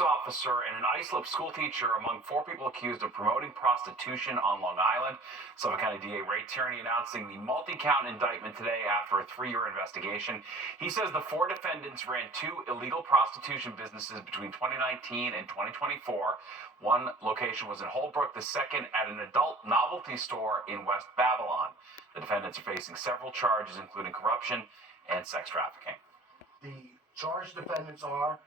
Officer and an Islip school teacher among 4 people accused of promoting prostitution on Long Island. Suffolk County DA Ray Tierney announcing the multi-count indictment today after a 3-year investigation. He says the 4 defendants ran 2 illegal prostitution businesses between 2019 and 2024. One location was in Holbrook, the second at an adult novelty store in West Babylon. The defendants are facing several charges, including corruption and sex trafficking. The charged defendants are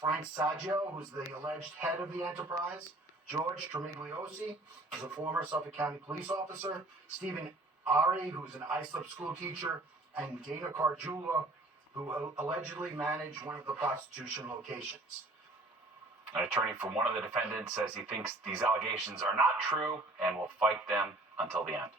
Frank Saggio, who's the alleged head of the enterprise, George Tremigliosi, who's a former Suffolk County police officer, Stephen Ari, who's an Islip school teacher, and Dana Cardula, who allegedly managed one of the prostitution locations. An attorney for one of the defendants says he thinks these allegations are not true and will fight them until the end.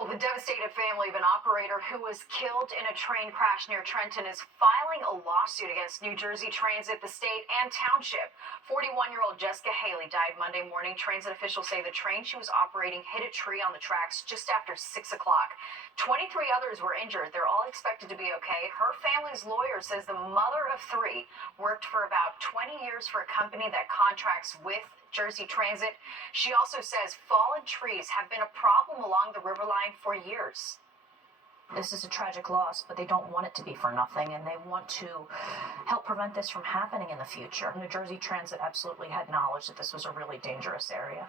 Well, the devastated family of an operator who was killed in a train crash near Trenton is filing a lawsuit against New Jersey Transit, the state, and township. 41-year-old Jessica Haley died Monday morning. Transit officials say the train she was operating hit a tree on the tracks just after 6 o'clock. 23 others were injured. They're all expected to be okay. Her family's lawyer says the mother of 3 worked for about 20 years for a company that contracts with Jersey Transit. She also says fallen trees have been a problem along the river line for years. This is a tragic loss, but they don't want it to be for nothing, and they want to help prevent this from happening in the future. New Jersey Transit absolutely had knowledge that this was a really dangerous area.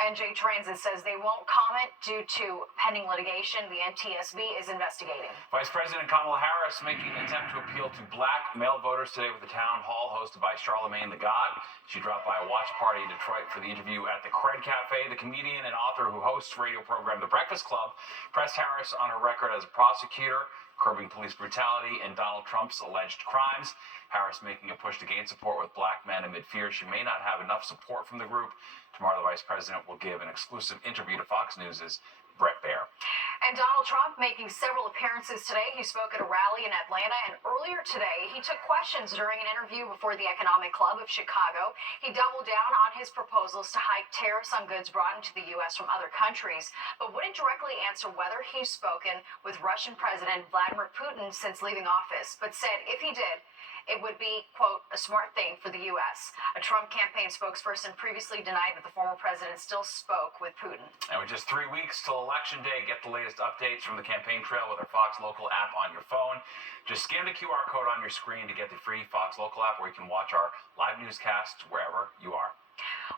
NJ Transit says they won't comment due to pending litigation. The NTSB is investigating. Vice President Kamala Harris making an attempt to appeal to black male voters today with a town hall hosted by Charlemagne the God. She dropped by a watch party in Detroit for the interview at the Cred Cafe. The comedian and author who hosts radio program The Breakfast Club pressed Harris on her record as a prosecutor, curbing police brutality and Donald Trump's alleged crimes. Harris making a push to gain support with black men amid fears she may not have enough support from the group. Tomorrow, the vice president will give an exclusive interview to Fox News' Bret Baier. And Donald Trump making several appearances today. He spoke at a rally in Atlanta, and earlier today, he took questions during an interview before the Economic Club of Chicago. He doubled down on his proposals to hike tariffs on goods brought into the U.S. from other countries, but wouldn't directly answer whether he's spoken with Russian President Vladimir Putin since leaving office, but said if he did, it would be, quote, a smart thing for the U.S. A Trump campaign spokesperson previously denied that the former president still spoke with Putin. And with just 3 weeks till Election Day, get the latest updates from the campaign trail with our Fox Local app on your phone. Just scan the QR code on your screen to get the free Fox Local app where you can watch our live newscasts wherever you are.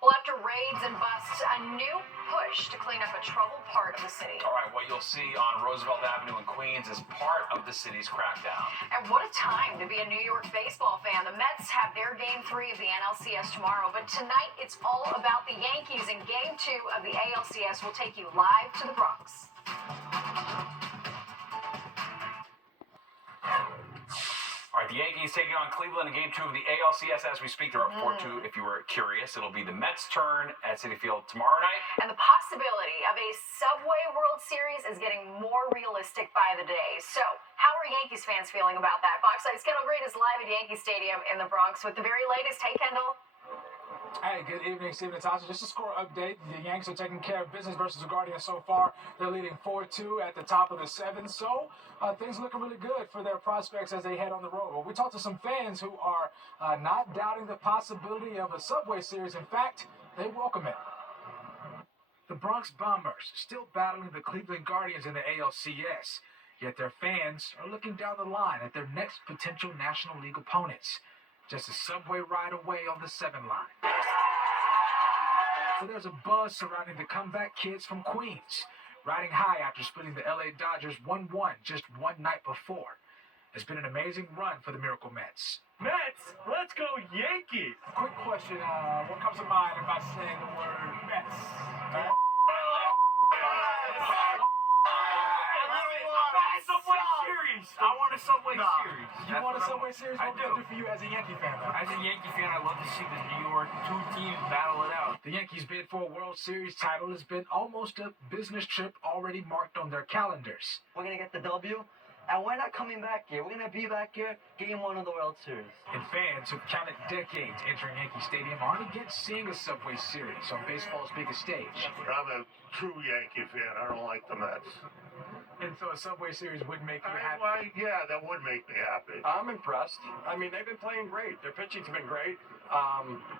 Well, after raids and busts, a new push to clean up a troubled part of the city. All right, what you'll see on Roosevelt Avenue in Queens is part of the city's crackdown. And what a time to be a New York baseball fan. The Mets have their Game 3 of the NLCS tomorrow, but tonight it's all about the Yankees, and Game 2 of the ALCS will take you live to the Bronx. All right, the Yankees taking on Cleveland in Game 2 of the ALCS as we speak. They're up 4-2. If you were curious, it'll be the Mets' turn at Citi Field tomorrow night. And the possibility of a Subway World Series is getting more realistic by the day. So, how are Yankees fans feeling about that? Fox 8's Kendall Green is live at Yankee Stadium in the Bronx with the very latest. Hey, Kendall. Hey, good evening, Stephen and Tasha. Just a score update. The Yankees are taking care of business versus the Guardians so far. They're leading 4-2 at the top of the 7th. So things looking really good for their prospects as they head on the road. Well, we talked to some fans who are not doubting the possibility of a Subway Series. In fact, they welcome it. The Bronx Bombers still battling the Cleveland Guardians in the ALCS. Yet their fans are looking down the line at their next potential National League opponents. Just a subway ride away on the 7 line. So there's a buzz surrounding the comeback kids from Queens, riding high after splitting the LA Dodgers 1-1 just one night before. It's been an amazing run for the Miracle Mets. Mets, let's go Yankees! Quick question, what comes to mind if I say the word Mets? Subway Series! I want a Subway Series. You want a Subway Series? What can I do for you as a Yankee fan? As a Yankee fan, I love to see the New York 2 teams battle it out. The Yankees' bid for a World Series title has been almost a business trip already marked on their calendars. We're going to get the W, and we're not coming back here. We're going to be back here, Game 1 of the World Series. And fans who've counted decades entering Yankee Stadium aren't against seeing a Subway Series on baseball's biggest stage. I'm a true Yankee fan. I don't like the Mets. And so a Subway Series would make you happy. Yeah, that would make me happy. I'm impressed. I mean, they've been playing great. Their pitching's been great.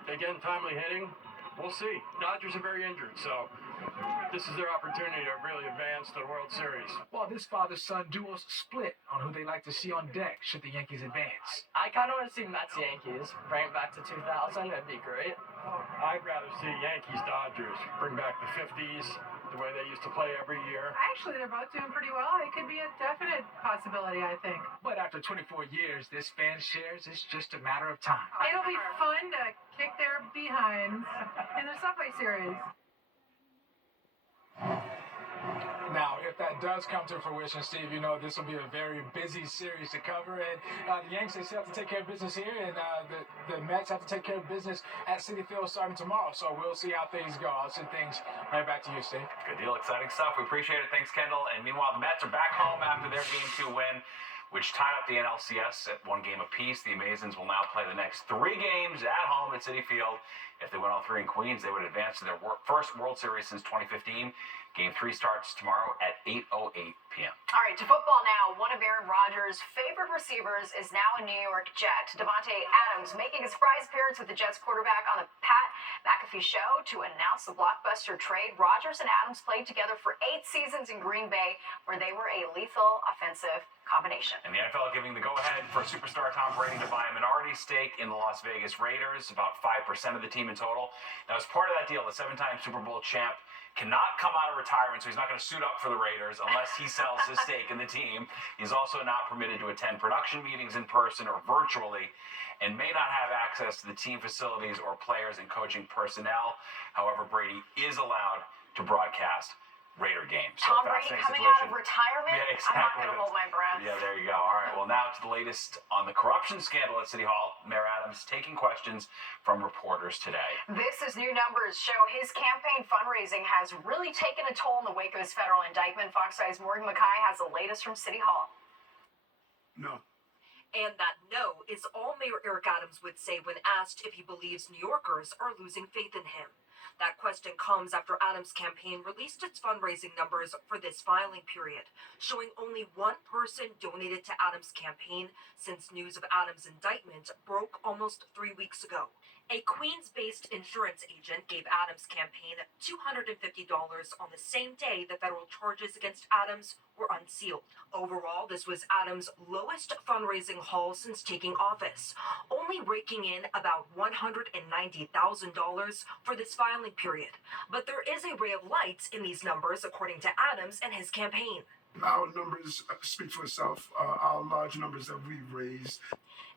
Again, timely hitting. We'll see. Dodgers are very injured, so this is their opportunity to really advance to the World Series. Well, this father-son duo's split on who they like to see on deck should the Yankees advance. I kind of want to see Mets Yankees. Bring it back to 2000. That'd be great. I'd rather see Yankees Dodgers bring back the 50s, the way they used to play every year. Actually, they're both doing pretty well. It could be a definite possibility, I think. But after 24 years, this fan shares it's just a matter of time. It'll be fun to kick their behinds in the Subway Series. Now, if that does come to fruition, Steve, you know this will be a very busy series to cover. And the Yankees, they still have to take care of business here, and the Mets have to take care of business at Citi Field starting tomorrow. So we'll see how things go. I'll send things right back to you, Steve. Good deal. Exciting stuff. We appreciate it. Thanks, Kendall. And meanwhile, the Mets are back home after their Game 2 win, which tied up the NLCS at 1 game apiece. The Amazons will now play the next 3 games at home at Citi Field. If they win all 3 in Queens, they would advance to their first World Series since 2015. Game 3 starts tomorrow at 8:08 p.m. All right, to football now. One of Aaron Rodgers' favorite receivers is now a New York Jet. Devontae Adams making a surprise appearance with the Jets quarterback on the Pat McAfee show to announce the blockbuster trade. Rodgers and Adams played together for 8 seasons in Green Bay, where they were a lethal offensive combination. And the NFL giving the go-ahead for superstar Tom Brady to buy a minority stake in the Las Vegas Raiders, about 5% of the team in total. Now, as part of that deal, the 7-time Super Bowl champ cannot come out of retirement, so he's not going to suit up for the Raiders unless he sells his stake in the team. He's also not permitted to attend production meetings in person or virtually, and may not have access to the team facilities or players and coaching personnel. However, Brady is allowed to broadcast Raider games. Tom Brady coming out of retirement? Yeah, exactly. I'm not going to hold my breath. Yeah, there you go. All right, well, now to the latest on the corruption scandal at City Hall. Mayor Adams taking questions from reporters today. This is new numbers show his campaign fundraising has really taken a toll in the wake of his federal indictment. Fox 5's Morgan Mackay has the latest from City Hall. No. And that no is all Mayor Eric Adams would say when asked if he believes New Yorkers are losing faith in him. That question comes after Adams' campaign released its fundraising numbers for this filing period, showing only 1 person donated to Adams' campaign since news of Adams' indictment broke almost 3 weeks ago. A Queens-based insurance agent gave Adams' campaign $250 on the same day the federal charges against Adams were unsealed. Overall, this was Adams' lowest fundraising haul since taking office, only raking in about $190,000 for this filing period. But there is a ray of light in these numbers, according to Adams and his campaign. Our numbers speak for itself. Our large numbers that we've raised.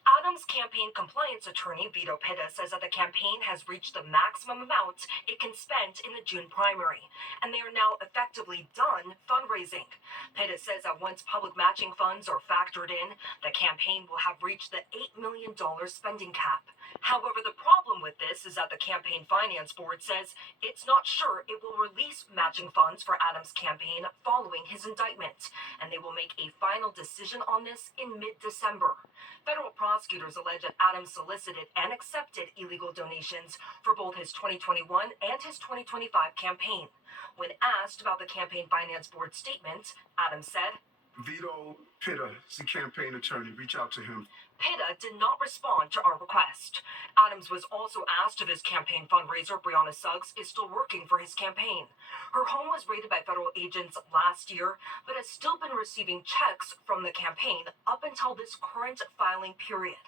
Adams' campaign compliance attorney, Vito Pitta, says that the campaign has reached the maximum amount it can spend in the June primary, and they are now effectively done fundraising. Pitta says that once public matching funds are factored in, the campaign will have reached the $8 million spending cap. However, the problem with this is that the Campaign Finance Board says it's not sure it will release matching funds for Adams' campaign following his indictment, and they will make a final decision on this in mid-December. Federal prosecutors allege that Adams solicited and accepted illegal donations for both his 2021 and his 2025 campaign. When asked about the Campaign Finance Board statement, Adams said, Vito Pitta is the campaign attorney. Reach out to him. Pitta did not respond to our request. Adams was also asked if his campaign fundraiser, Brianna Suggs, is still working for his campaign. Her home was raided by federal agents last year, but has still been receiving checks from the campaign up until this current filing period.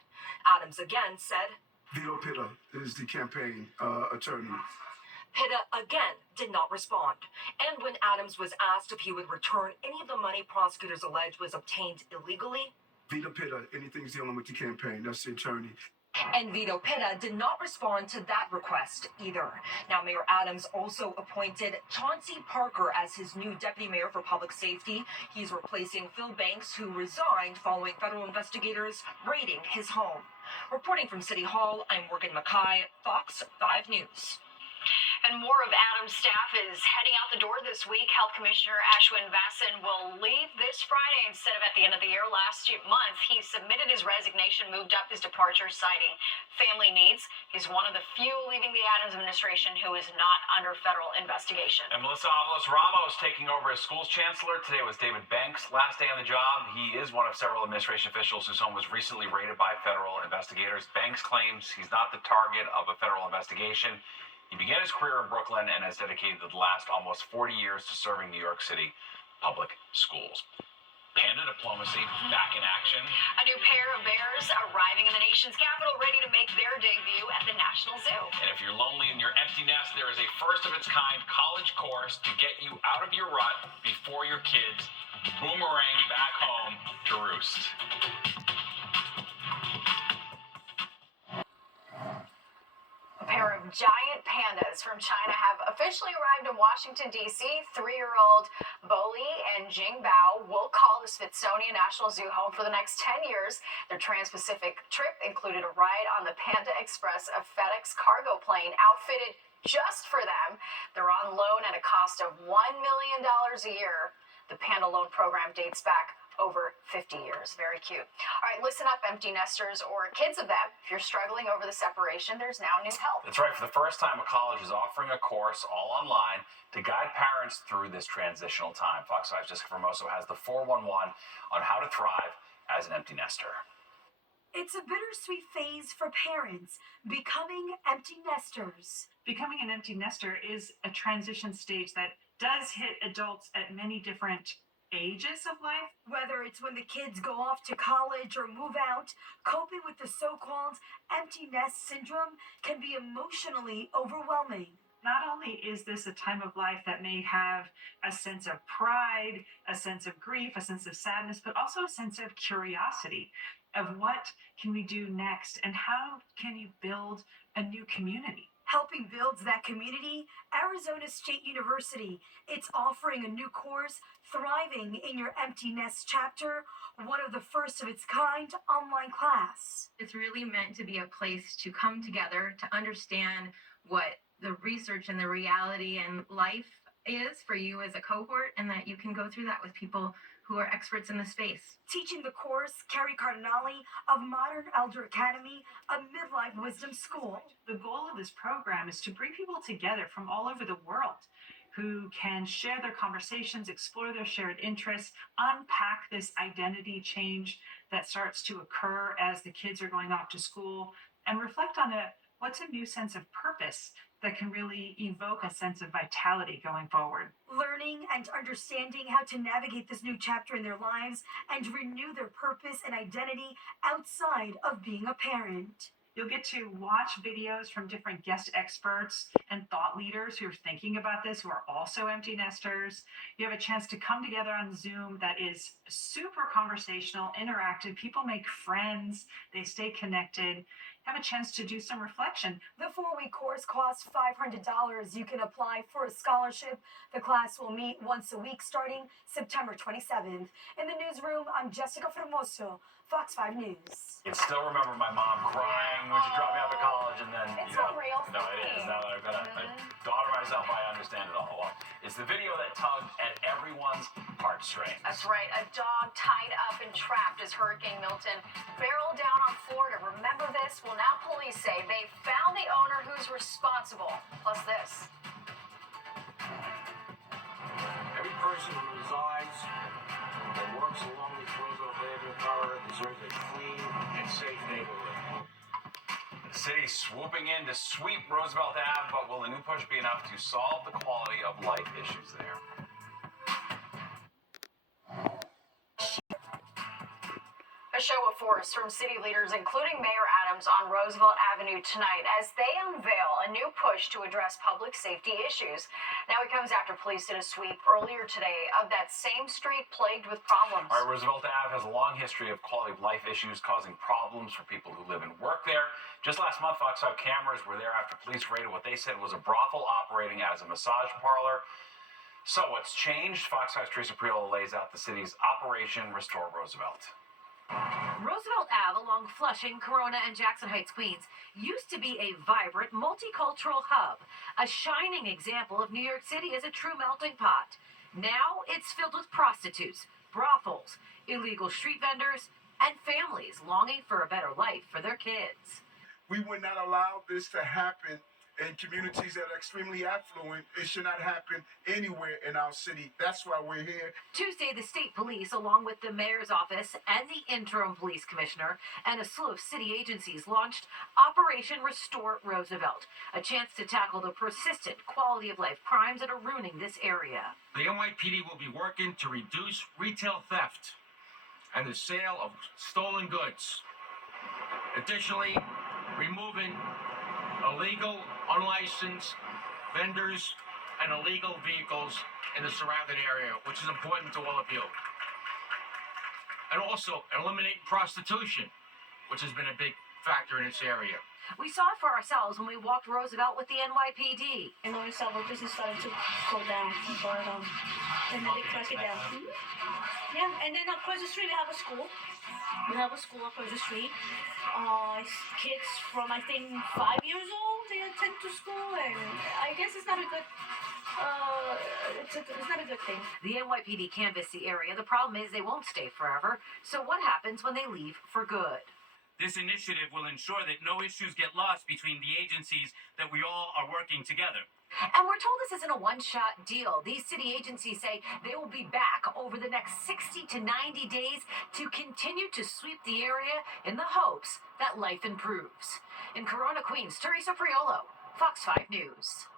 Adams again said, Vito Pitta is the campaign attorney. Pitta again did not respond. And when Adams was asked if he would return any of the money prosecutors allege was obtained illegally, Vito Pitta, anything's dealing with the campaign. That's the attorney. And Vito Pitta did not respond to that request either. Now, Mayor Adams also appointed Chauncey Parker as his new deputy mayor for public safety. He's replacing Phil Banks, who resigned following federal investigators raiding his home. Reporting from City Hall, I'm Morgan Mackay, Fox 5 News. And more of Adam's staff is heading out the door this week. Health Commissioner Ashwin Vasan will leave this Friday instead of at the end of the year. Last month, he submitted his resignation, moved up his departure, citing family needs. He's one of the few leaving the Adams administration who is not under federal investigation. And Melissa Avalos Ramos taking over as school's chancellor. Today was David Banks' last day on the job. He is one of several administration officials whose home was recently raided by federal investigators. Banks claims he's not the target of a federal investigation. He began his career in Brooklyn and has dedicated the last almost 40 years to serving New York City public schools. Panda diplomacy back in action. A new pair of bears arriving in the nation's capital, ready to make their debut at the National Zoo. And if you're lonely in your empty nest, there is a first-of-its-kind college course to get you out of your rut before your kids boomerang back home to roost. A pair of giant pandas from China have officially arrived in Washington, D.C. 3-year-old Boli and Jing Bao will call the Smithsonian National Zoo home for the next 10 years. Their trans-Pacific trip included a ride on the Panda Express, a FedEx cargo plane outfitted just for them. They're on loan at a cost of $1 million a year. The Panda Loan Program dates back over 50 years. Very cute. All right, listen up, empty nesters or kids of them. If you're struggling over the separation, there's now new help. That's right. For the first time, a college is offering a course all online to guide parents through this transitional time. Fox 5's Jessica Formoso has the 411 on how to thrive as an empty nester. It's a bittersweet phase for parents, becoming empty nesters. Becoming an empty nester is a transition stage that does hit adults at many different ages of life. Whether it's when the kids go off to college or move out, coping with the so-called empty nest syndrome can be emotionally overwhelming. Not only is this a time of life that may have a sense of pride, a sense of grief, a sense of sadness, but also a sense of curiosity of what can we do next and how can you build a new community. Helping build that community, Arizona State University. It's offering a new course, Thriving in Your Empty Nest Chapter, one of the first of its kind online class. It's really meant to be a place to come together to understand what the research and the reality and life is for you as a cohort, and that you can go through that with people who are experts in the space. Teaching the course, Carrie Cardinale of Modern Elder Academy, a midlife wisdom school. The goal of this program is to bring people together from all over the world who can share their conversations, explore their shared interests, unpack this identity change that starts to occur as the kids are going off to school, and reflect on what's a new sense of purpose that can really evoke a sense of vitality going forward. Learning and understanding how to navigate this new chapter in their lives and renew their purpose and identity outside of being a parent. You'll get to watch videos from different guest experts and thought leaders who are thinking about this, who are also empty nesters. You have a chance to come together on Zoom that is super conversational, interactive. People make friends, they stay connected. Have a chance to do some reflection. The 4-week course costs $500. You can apply for a scholarship. The class will meet once a week starting September 27th. In the newsroom, I'm Jessica Formoso, Fox 5 News. I still remember my mom crying when she dropped me off at college, and then, It's a real no, it is. Now that I've got a daughter myself, I understand it all. Well, it's the video that tugged at everyone's heartstrings. That's right. A dog tied up and trapped as Hurricane Milton barreled down on Florida. Remember this? Well, now police say they found the owner who's responsible. Plus this. Every person who resides or works along this Roosevelt Avenue corridor deserves a clean and safe neighborhood. The city swooping in to sweep Roosevelt Ave, but will the new push be enough to solve the quality of life issues there? A show of force from city leaders, including Mayor Adams, on Roosevelt Avenue tonight as they unveil a new push to address public safety issues. Now it comes after police did a sweep earlier today of that same street plagued with problems. All right, Roosevelt Ave has a long history of quality of life issues causing problems for people who live and work there. Just last month, Fox 5 cameras were there after police raided what they said was a brothel operating as a massage parlor. So what's changed? Fox 5's Teresa Priolo lays out the city's Operation Restore Roosevelt. Roosevelt Ave along Flushing, Corona, and Jackson Heights, Queens, used to be a vibrant, multicultural hub, a shining example of New York City as a true melting pot. Now it's filled with prostitutes, brothels, illegal street vendors, and families longing for a better life for their kids. We would not allow this to happen in communities that are extremely affluent. It should not happen anywhere in our city. That's why we're here. Tuesday, the state police, along with the mayor's office and the interim police commissioner and a slew of city agencies, launched Operation Restore Roosevelt, a chance to tackle the persistent quality of life crimes that are ruining this area. The NYPD will be working to reduce retail theft and the sale of stolen goods. Additionally, removing illegal, unlicensed vendors and illegal vehicles in the surrounding area, which is important to all of you. And also eliminating prostitution, which has been a big factor in this area. We saw it for ourselves when we walked Roosevelt with the NYPD. And noticed our business started to go down, and then they crack it down. Yeah, and then across the street we have a school. We have a school across the street. Kids from, I think, 5 years old, they attend to school, and I guess it's not a good it's not a good thing. The NYPD canvassed the area. The problem is they won't stay forever. So what happens when they leave for good? This initiative will ensure that no issues get lost between the agencies that we all are working together. And we're told this isn't a one-shot deal. These city agencies say they will be back over the next 60 to 90 days to continue to sweep the area in the hopes that life improves. In Corona, Queens, Teresa Priolo, Fox 5 News.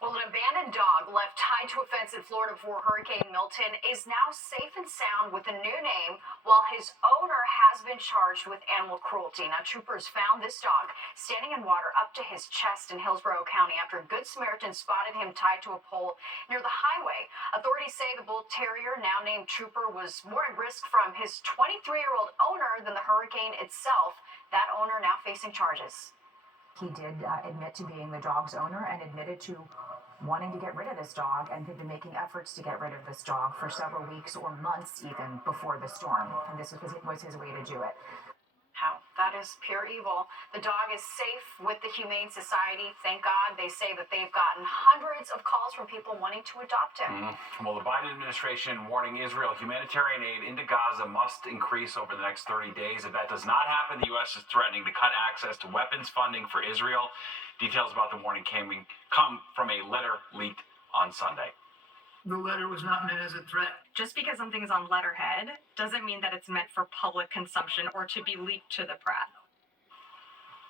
Well, an abandoned dog left tied to a fence in Florida before Hurricane Milton is now safe and sound with a new name, while his owner has been charged with animal cruelty. Now, troopers found this dog standing in water up to his chest in Hillsborough County after a Good Samaritan spotted him tied to a pole near the highway. Authorities say the bull terrier, now named Trooper, was more at risk from his 23-year-old owner than the hurricane itself. That owner now facing charges. He did admit to being the dog's owner and admitted to wanting to get rid of this dog and had been making efforts to get rid of this dog for several weeks or months even before the storm. And this was his way to do it. How? That is pure evil. The dog is safe with the Humane Society. Thank God. They say that they've gotten hundreds of calls from people wanting to adopt him. Well, the Biden administration warning Israel humanitarian aid into Gaza must increase over the next 30 days. If that does not happen, the U.S. is threatening to cut access to weapons funding for Israel. Details about the warning come from a letter leaked on Sunday. The letter was not meant as a threat. Just because something is on letterhead doesn't mean that it's meant for public consumption or to be leaked to the press.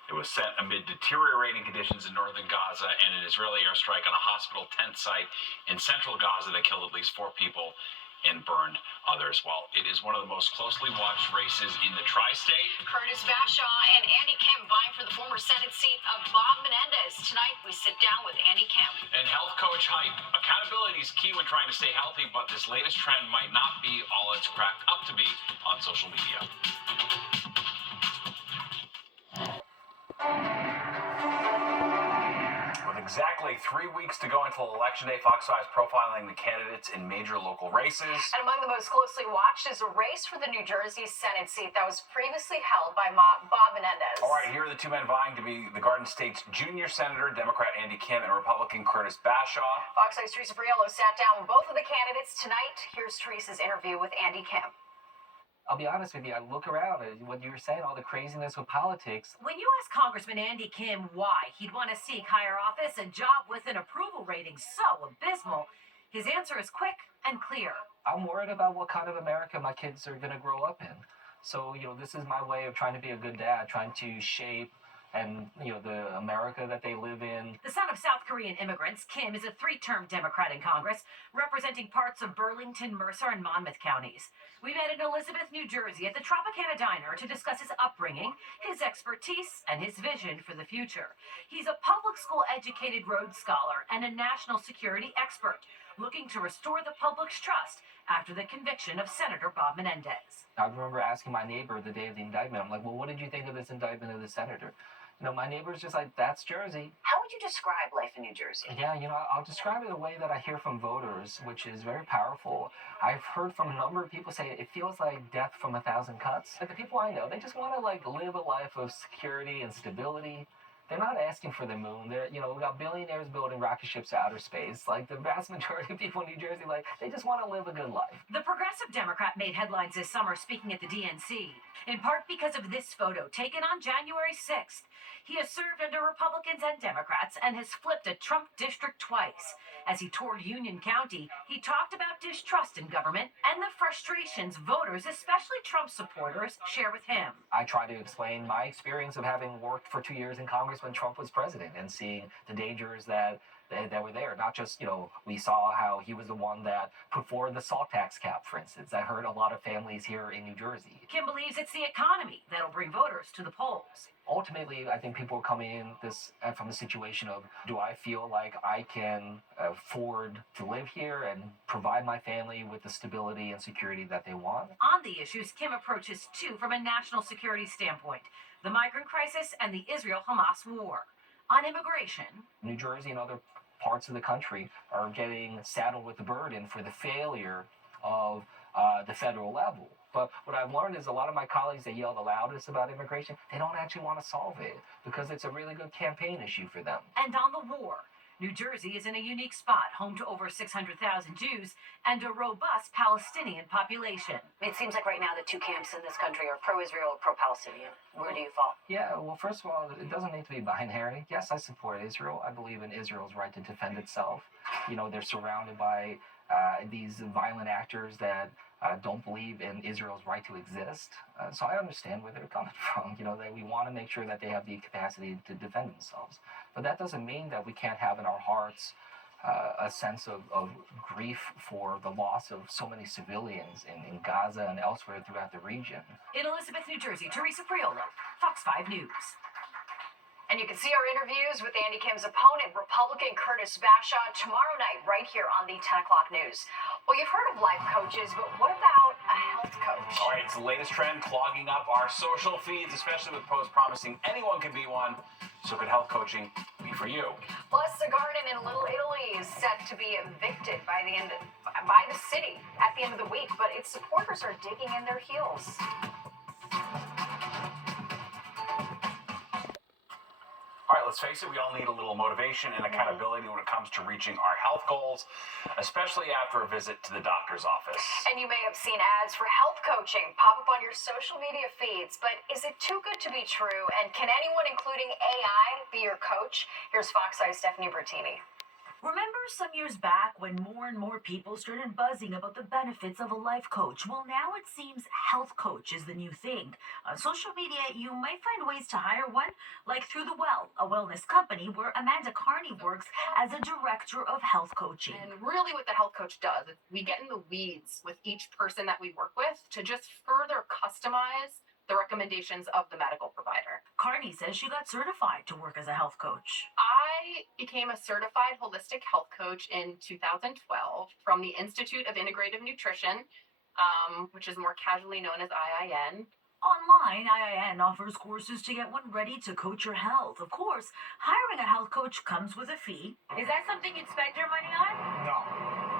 It was sent amid deteriorating conditions in northern Gaza and an Israeli airstrike on a hospital tent site in central Gaza that killed at least 4 people and burned others. Well, it is one of the most closely watched races in the tri-state. Curtis Bashaw and Andy Kim vying for the former Senate seat of Bob Menendez. Tonight, we sit down with Andy Kim. And health coach hype. Accountability is key when trying to stay healthy, but this latest trend might not be all it's cracked up to be on social media. With exactly 3 weeks to go until Election Day, Fox 5 is profiling the candidates in major local races. And among the most closely watched is a race for the New Jersey Senate seat that was previously held by Bob Menendez. All right, here are the two men vying to be the Garden State's junior senator, Democrat Andy Kim and Republican Curtis Bashaw. Fox 5's Teresa Priolo sat down with both of the candidates tonight. Here's Teresa's interview with Andy Kim. I'll be honest with you, I look around at what you were saying, all the craziness with politics. When you ask Congressman Andy Kim why he'd want to seek higher office, a job with an approval rating so abysmal, his answer is quick and clear. I'm worried about what kind of America my kids are going to grow up in. So, this is my way of trying to be a good dad, trying to shape and, the America that they live in. The son of South Korean immigrants, Kim is a 3-term Democrat in Congress, representing parts of Burlington, Mercer, and Monmouth counties. We met in Elizabeth, New Jersey at the Tropicana Diner to discuss his upbringing, his expertise, and his vision for the future. He's a public school educated Rhodes Scholar and a national security expert, looking to restore the public's trust after the conviction of Senator Bob Menendez. I remember asking my neighbor the day of the indictment, I'm like, well, what did you think of this indictment of the senator? My neighbor's just like, that's Jersey. How would you describe life in New Jersey? Yeah, I'll describe it the way that I hear from voters, which is very powerful. I've heard from a number of people say it feels like death from a thousand cuts. Like the people I know, they just want to live a life of security and stability. They're not asking for the moon. We got billionaires building rocket ships to outer space. Like the vast majority of people in New Jersey, they just want to live a good life. The Progressive Democrat made headlines this summer speaking at the DNC, in part because of this photo taken on January 6th. He has served under Republicans and Democrats and has flipped a Trump district twice. As he toured Union County, he talked about distrust in government and the frustrations voters, especially Trump supporters, share with him. I try to explain my experience of having worked for 2 years in Congress when Trump was president and seeing the dangers that were there. Not just, we saw how he was the one that put forward the salt tax cap, for instance, that hurt a lot of families here in New Jersey. Kim believes it's the economy that'll bring voters to the polls. Ultimately, I think people are coming in this from the situation of, do I feel like I can afford to live here and provide my family with the stability and security that they want? On the issues, Kim approaches two from a national security standpoint: the migrant crisis and the Israel-Hamas war. On immigration, New Jersey and other parts of the country are getting saddled with the burden for the failure of the federal level. But what I've learned is a lot of my colleagues that yell the loudest about immigration, they don't actually want to solve it because it's a really good campaign issue for them. and on the war. New Jersey is in a unique spot, home to over 600,000 Jews and a robust Palestinian population. It seems like right now the two camps in this country are pro-Israel or pro-Palestinian. Where do you fall? Yeah, well, first of all, it doesn't need to be binary. Yes, I support Israel. I believe in Israel's right to defend itself. They're surrounded by these violent actors that don't believe in Israel's right to exist. So I understand where they're coming from. That we want to make sure that they have the capacity to defend themselves. But that doesn't mean that we can't have in our hearts a sense of grief for the loss of so many civilians in Gaza and elsewhere throughout the region. In Elizabeth, New Jersey, Teresa Priolo, Fox 5 News. And you can see our interviews with Andy Kim's opponent, Republican Curtis Bashaw, tomorrow night right here on the 10 o'clock news. Well, you've heard of life coaches, but what about a health coach? All right, it's the latest trend clogging up our social feeds, especially with posts promising anyone can be one. So could health coaching be for you? Plus, the garden in Little Italy is set to be evicted by the city at the end of the week, but its supporters are digging in their heels. All right, let's face it, we all need a little motivation and accountability when it comes to reaching our health goals, especially after a visit to the doctor's office. And you may have seen ads for health coaching pop up on your social media feeds, but is it too good to be true? And can anyone, including AI, be your coach? Here's Fox 5's Stephanie Bertini. Remember some years back when more and more people started buzzing about the benefits of a life coach? Well, now it seems health coach is the new thing. On social media, you might find ways to hire one, like Through the Well, a wellness company where Amanda Carney works as a director of health coaching. And really what the health coach does is we get in the weeds with each person that we work with to just further customize the recommendations of the medical provider. Carney says she got certified to work as a health coach. I became a certified holistic health coach in 2012 from the Institute of Integrative Nutrition, which is more casually known as IIN. Online, IIN offers courses to get one ready to coach your health. Of course, hiring a health coach comes with a fee. Is that something you'd spend your money on? No.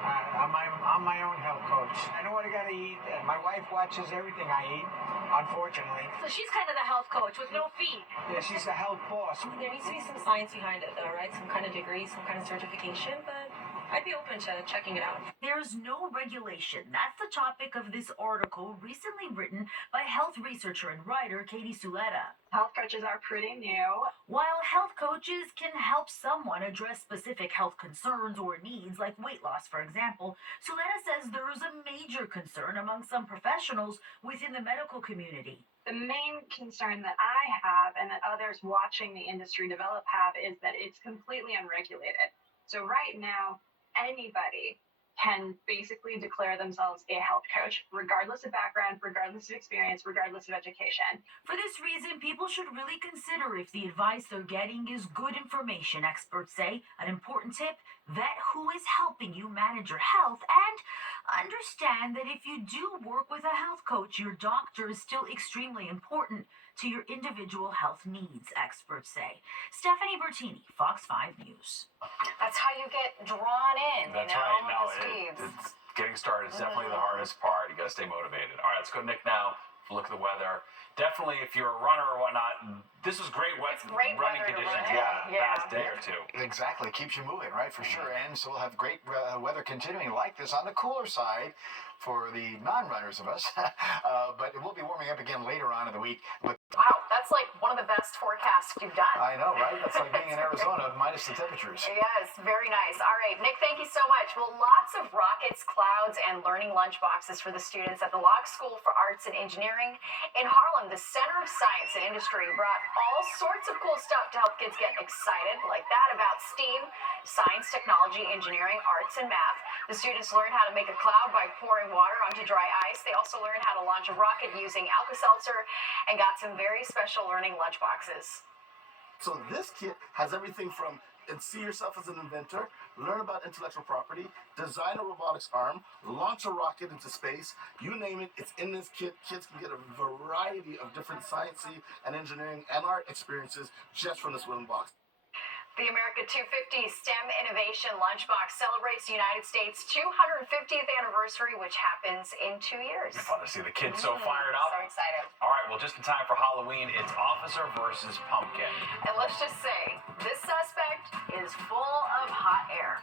I'm my own health coach. I know what I gotta eat. My wife watches everything I eat, unfortunately. So she's kind of the health coach with no fee. Yeah, she's the health boss. There needs to be some science behind it, though, right? Some kind of degree, some kind of certification, but I'd be open to checking it out. There's no regulation. That's the topic of this article recently written by health researcher and writer Katie Suleta. Health coaches are pretty new. While health coaches can help someone address specific health concerns or needs, like weight loss, for example, Suleta says there is a major concern among some professionals within the medical community. The main concern that I have and that others watching the industry develop have is that it's completely unregulated. So right now, anybody can basically declare themselves a health coach, regardless of background, regardless of experience, regardless of education. For this reason, people should really consider if the advice they're getting is good information, experts say. An important tip, vet who is helping you manage your health, and understand that if you do work with a health coach, your doctor is still extremely important. to your individual health needs, experts say. Stephanie Bertini, Fox 5 News. That's how you get drawn in, That's you know, right. No, those feeds. it's getting started. It's definitely the hardest part. You got to stay motivated. All right, let's go to Nick now. Look at the weather. Definitely, if you're a runner or whatnot, this was great running weather to conditions. run in. Yeah, Yeah. past day or two. Exactly. Keeps you moving, right? For sure. And so we'll have great weather continuing like this on the cooler side for the non-runners of us. But it will be warming up again later on in the week. Wow, that's like one of the best forecasts you've done. I know, right? That's like being in Arizona minus the temperatures. Yes, very nice. All right, Nick, thank you so much. Well, lots of rockets, clouds, and learning lunchboxes for the students at the Locke School for Arts and Engineering in Harlem. The Center of Science and Industry brought all sorts of cool stuff to help kids get excited, like that about STEAM, science, technology, engineering, arts, and math. The students learned how to make a cloud by pouring water onto dry ice. They also learned how to launch a rocket using Alka-Seltzer and got some very special learning lunchboxes. So this kit has everything from see yourself as an inventor, learn about intellectual property, design a robotics arm, launch a rocket into space, you name it, it's in this kit. Kids can get a variety of different sciencey and engineering and art experiences just from this one box. The America 250 STEM Innovation Lunchbox celebrates the United States' 250th anniversary, which happens in 2 years. It's fun to see the kids so fired up. So excited. All right, well, just in time for Halloween, it's Officer versus Pumpkin. And let's just say, this suspect is full of hot air.